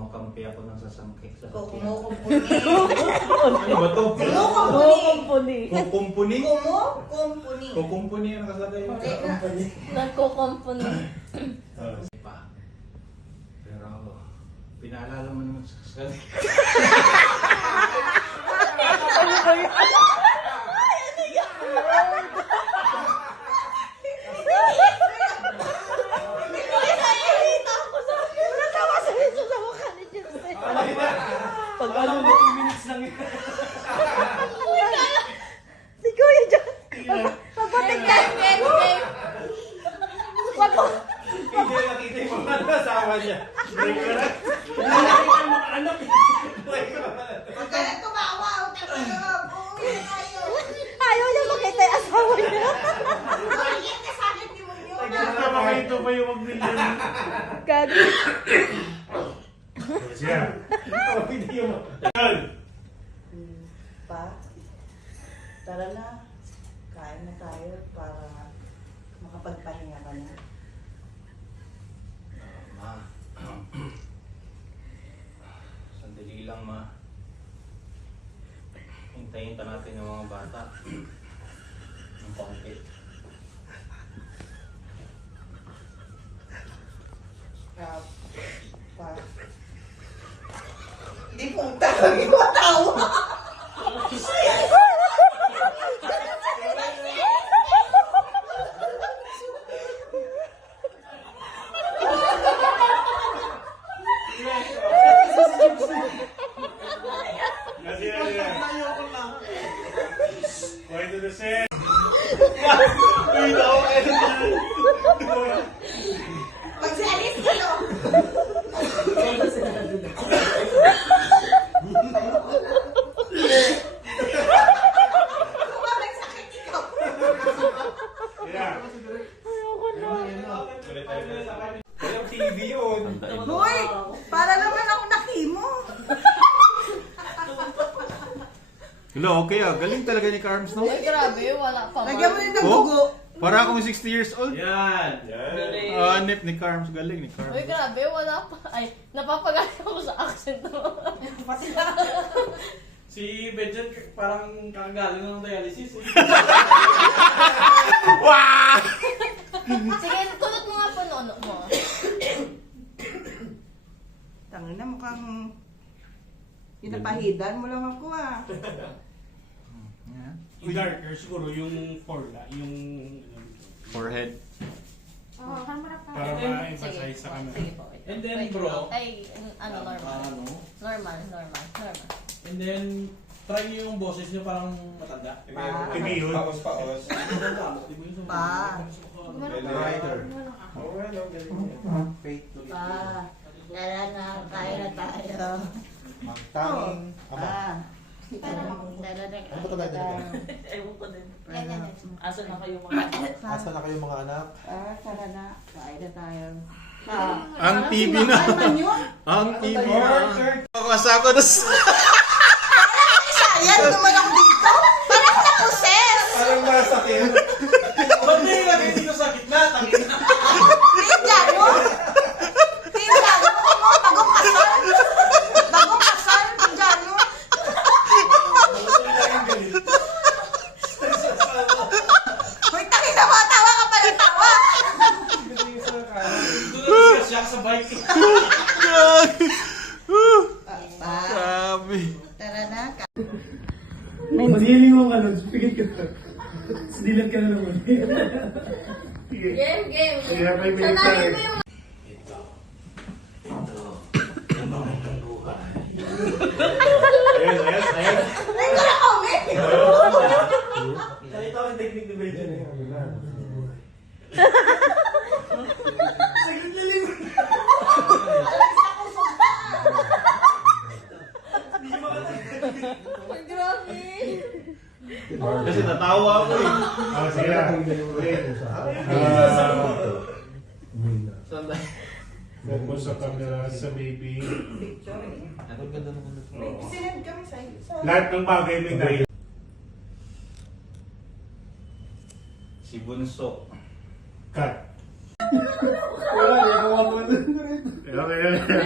Kumakampi ako ng sasangkik sa sasakyan. Kumukumpuni. Ano ba to? Kumukumpuni. Kukumpuni? Kumukumpuni. Kukumpuni ang nakalagay mo. Nagkukumpuni. Pa. Pero pinaalala mo naman sa sasakyan. Pag ano, 2 minutes lang yun. Si Kuya John. Pagpating ka. Wag mo. Hindi nakita yung mga asawa niya. Break ka na. Huwag ka na tumawa. Utang na loob. Uuwi na tayo. Ayaw niya makita yung asawa niya. Bakit ka sa akin ni Munyo? Ito pa yung mag-million. Gago. Siya. Pa, tara na. Kain na tayo para makapagpahinga ka na. Ma. Sandali lang, ma. Hintayin pa natin yung mga bata. Yung konti. Pa. Hindi pong talagang matawa. Why do the same? Magsalis ka no? Kung magsakit ikaw. Yeah. Kaya TV yun. Hoy, para naman ako nakimo. Hello, okay ah. Galing talaga ni Carms, no? Ay, grabe. Wala pa. Lagyan mo rin ng Oh? dugo. Para akong 60 years old. Yan. Nip ni Carms. Galing ni Uy, Carms. grabe. Wala pa. Ay, napapagaling ako sa accent mo. Pati na. Si Benjan parang kakagaling ng dialysis. Sige, kulot mo nga po nono mo. Tangin na mukhang pinapahidan mo lang ako ah. Yeah. Yung darker siguro, yung formula, yung... Forehead. Para ma-emphasize sa camera. Sige po. wait. And then, Wait, bro. Ay, ano, normal. Normal. And then, try nyo yung boses nyo parang matanda. Pa. Timiyod. Pa. Writer. Pa. Tara na, kaya na tayo. Tanging Pa. ama. Tara na, Ano ba tayo dito? Ewan ko din. Ganyan. Asa na kayo mga Asa na kayo mga anak? Tara na, kaya na tayo. Pa. Ang TV na. Ano yun? Ang TV na. Makakasa ko na Sayang naman ako dito. Parang na-possess. Parang masakit. Ba't na yung lagay dito sa gitna? Tangin na. Tingnan mo. Tingnan mo. Bagong kasal. Bagong kasal. Tingnan mo. Hoy, tangin na mga tawa ka pala tawa. Doon na siya sa bike. Pa. Grabe. Tara na. Maghiling mo ka nun, pigit ka na. Dilat ka na naman. Game. Kaya may minute Sanayin tayo. mo yung Ayun. Ay, ko na comment. Nakita ko yung technique ni Benjan. Ay, grabe. Kasi natawa ako eh. Sige lang. Sandali. Focus sa camera sa baby. Ang ganda ng mundo. Sinend kami sa iyo. Lahat ng bagay may dahil. Si Bunso. Cut. Okay.